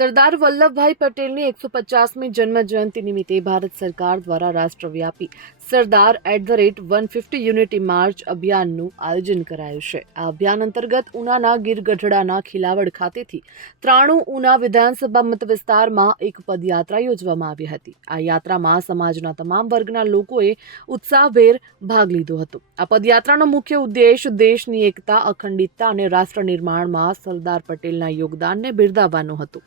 સરદાર વલ્લભભાઈ પટેલની એકસો પચાસમી જન્મ જયંતિ નિમિત્તે ભારત સરકાર દ્વારા રાષ્ટ્રવ્યાપી Sardar at the rate one fifty unity march અભિયાનનું આયોજન કરાયું છે. આ અભિયાન અંતર્ગત ઉનાના ગીર ગઢડાના ખિલાવડ ખાતેથી ત્રાણું ઉના વિધાનસભા મત વિસ્તારમાં એક પદયાત્રા યોજવામાં આવી હતી. આ યાત્રામાં સમાજના તમામ વર્ગના લોકોએ ઉત્સાહભેર ભાગ લીધો હતો. આ પદયાત્રાનો મુખ્ય ઉદ્દેશ દેશની એકતા, અખંડિતતા અને રાષ્ટ્ર નિર્માણમાં સરદાર પટેલના યોગદાનને બિરદાવવાનો હતો.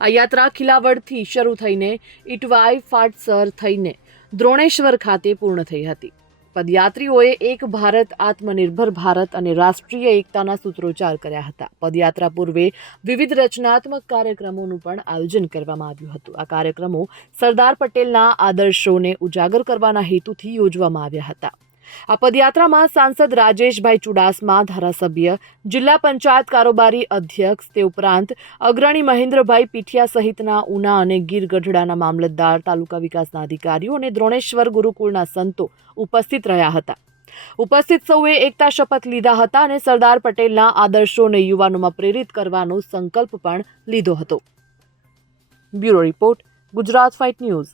આ યાત્રા ખિલાવડથી શરૂ થઈને ઇટવાઈ ફાટસર થઈને દ્રોણેશ્વર ખાતે પૂર્ણ થઈ હતી. પદયાત્રીઓએ એક ભારત, આત્મનિર્ભર ભારત અને રાષ્ટ્રીય એકતાના સૂત્રોચ્ચાર કર્યા હતા. પદયાત્રા પૂર્વે વિવિધ રચનાત્મક કાર્યક્રમોનું પણ આયોજન કરવામાં આવ્યું હતું. આ કાર્યક્રમો સરદાર પટેલના આદર્શોને ઉજાગર કરવાના હેતુથી યોજવામાં આવ્યા હતા. આ પદયાત્રામાં સાંસદ રાજેશભાઈ ચુડાસમા, ધારાસભ્ય, જિલ્લા પંચાયત કારોબારી અધ્યક્ષ, તે ઉપરાંત અગ્રણી મહેન્દ્રભાઈ પીઠિયા સહિતના ઉના અને ગીર ગઢડાના મામલતદાર, તાલુકા વિકાસના અધિકારીઓ અને દ્રોણેશ્વર ગુરુકુળના સંતો ઉપસ્થિત રહ્યા હતા. ઉપસ્થિત સૌએ એકતા શપથ લીધા હતા અને સરદાર પટેલના આદર્શોને યુવાનોમાં પ્રેરિત કરવાનો સંકલ્પ પણ લીધો હતો. Bureau report, Gujarat fight news.